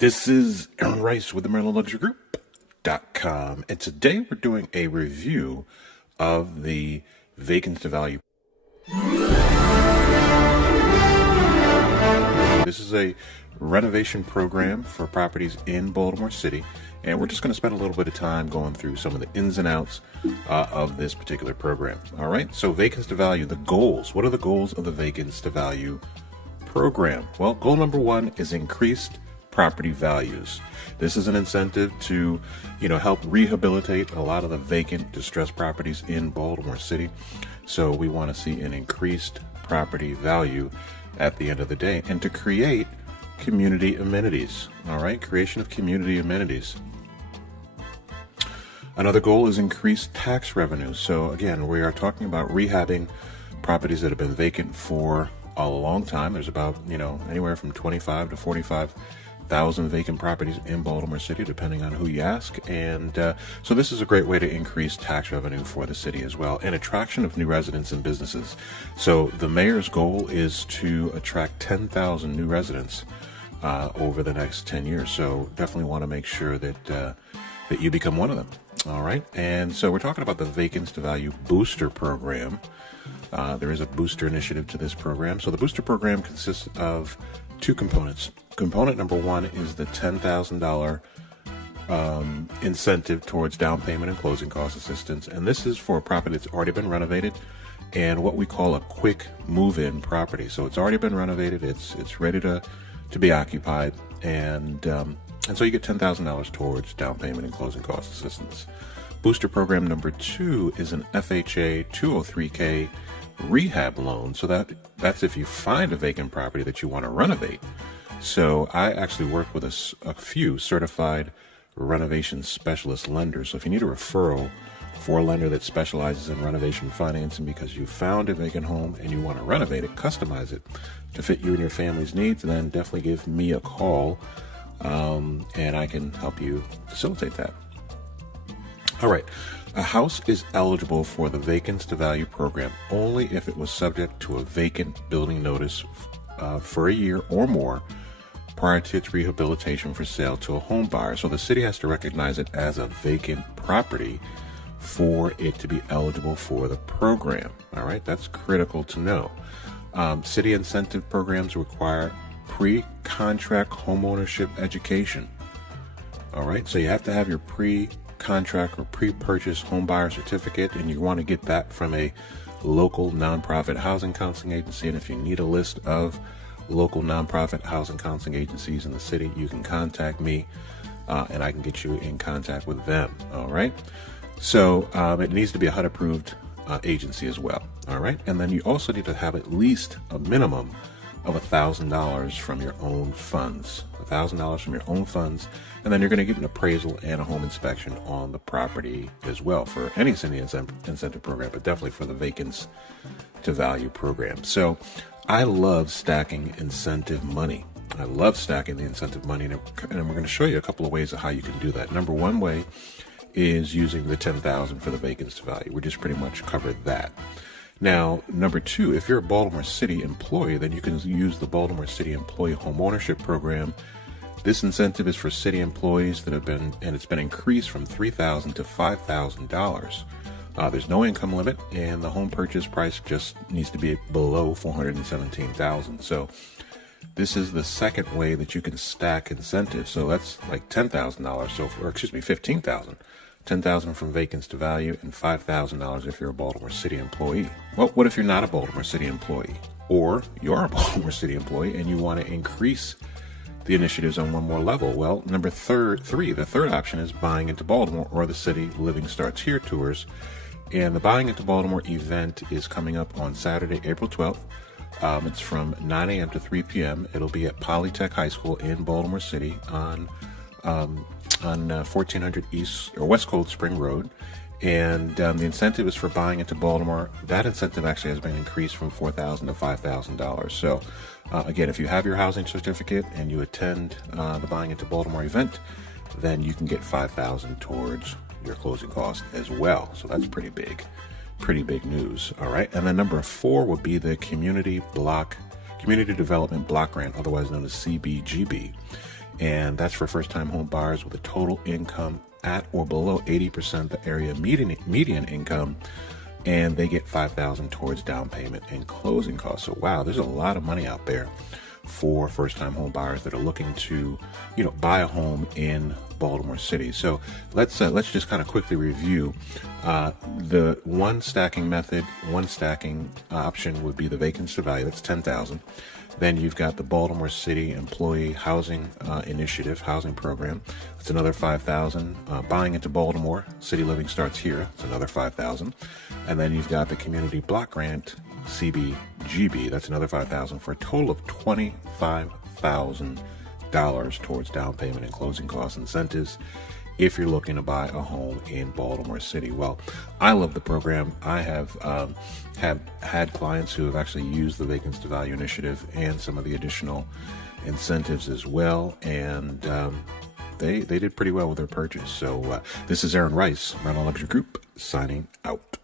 This is Aaron Rice with the MarylandLuxuryGroup.com, and today we're doing a review of the Vacants to Value. This is a renovation program for properties in Baltimore City, and we're just going to spend a little bit of time going through some of the ins and outs of this particular program. All right, so Vacants to Value, the goals. What are the goals of the Vacants to Value program? Well, goal number one is increased property values. This is an incentive to, help rehabilitate a lot of the vacant, distressed properties in Baltimore City. So we want to see an increased property value at the end of the day, and to create community amenities. All right, creation of community amenities. Another goal is increased tax revenue. So again, we are talking about rehabbing properties that have been vacant for a long time. There's about, anywhere from 25 to 45,000 vacant properties in Baltimore City, depending on who you ask. And so this is a great way to increase tax revenue for the city as well, and attraction of new residents and businesses. So the mayor's goal is to attract 10,000 new residents over the next 10 years. So definitely want to make sure that you become one of them. All right. And so we're talking about the Vacants to Value Booster Program. There is a booster initiative to this program. So the booster program consists of two components. Component number one is the $10,000 incentive towards down payment and closing cost assistance. And this is for a property that's already been renovated and what we call a quick move-in property. So it's already been renovated. It's ready to be occupied. And so you get $10,000 towards down payment and closing cost assistance. Booster program number two is an FHA 203K rehab loan. So that's if you find a vacant property that you want to renovate. So I actually work with a few certified renovation specialist lenders. So if you need a referral for a lender that specializes in renovation financing because you found a vacant home and you want to renovate it, customize it to fit you and your family's needs, then definitely give me a call and I can help you facilitate that. All right. A house is eligible for the Vacants to Value program only if it was subject to a vacant building notice for a year or more prior to its rehabilitation for sale to a home buyer. So the city has to recognize it as a vacant property for it to be eligible for the program. All right, that's critical to know. City incentive programs require pre-contract homeownership education. All right, so you have to have your pre-contract or pre-purchase home buyer certificate, and you want to get that from a local nonprofit housing counseling agency. And if you need a list of local nonprofit housing counseling agencies in the city, you can contact me and I can get you in contact with them. All right, so it needs to be a HUD approved agency as well. All right, and then you also need to have at least a minimum of $1,000 from your own funds. $1,000 from your own funds, and then you're going to get an appraisal and a home inspection on the property as well for any city incentive program, but definitely for the Vacants to Value program. So I love stacking incentive money. I love stacking the incentive money, and we're going to show you a couple of ways of how you can do that. Number one way is using the $10,000 for the Vacants to Value. We just pretty much covered that. Now, number two, if you're a Baltimore City employee, then you can use the Baltimore City Employee Homeownership Program. This incentive is for city employees it's been increased from $3,000 to $5,000. There's no income limit, and the home purchase price just needs to be below $417,000. So this is the second way that you can stack incentives. So that's like $10,000. $15,000. $10,000 from Vacants to Value and $5,000 if you're a Baltimore City employee. Well, what if you're not a Baltimore City employee, or you're a Baltimore City employee and you want to increase the initiatives on one more level? Well, the third option is Buying into Baltimore, or the City Living Starts Here tours. And the Buying into Baltimore event is coming up on Saturday, April 12th. It's from 9 a.m. to 3 p.m. It'll be at Polytech High School in Baltimore City on 1400 East or West Cold Spring Road. And the incentive is for Buying into Baltimore. That incentive actually has been increased from $4,000 to $5,000. So again, if you have your housing certificate and you attend the Buying into Baltimore event, then you can get $5,000 towards your closing cost as well. So that's pretty big news. All right. And then number 4 would be the Community Development Block Grant, otherwise known as CBGB. and that's for first-time home buyers with a total income at or below 80% of the area median income, and they get $5,000 towards down payment and closing costs. So wow, there's a lot of money out there for first-time home buyers that are looking to, buy a home in Baltimore City. So let's just kind of quickly review the one stacking option would be the Vacants to value. That's $10,000. Then you've got the Baltimore City Employee Housing Initiative housing program. That's another $5,000. Buying into Baltimore City Living starts here. It's another $5,000. And then you've got the Community Block Grant CBGB. That's another $5,000 for a total of $25,000 towards down payment and closing costs incentives if you're looking to buy a home in Baltimore City. Well, I love the program. I have had clients who have actually used the Vacants to Value initiative and some of the additional incentives as well, and they did pretty well with their purchase. So this is Aaron Rice, Rental Luxury Group, signing out.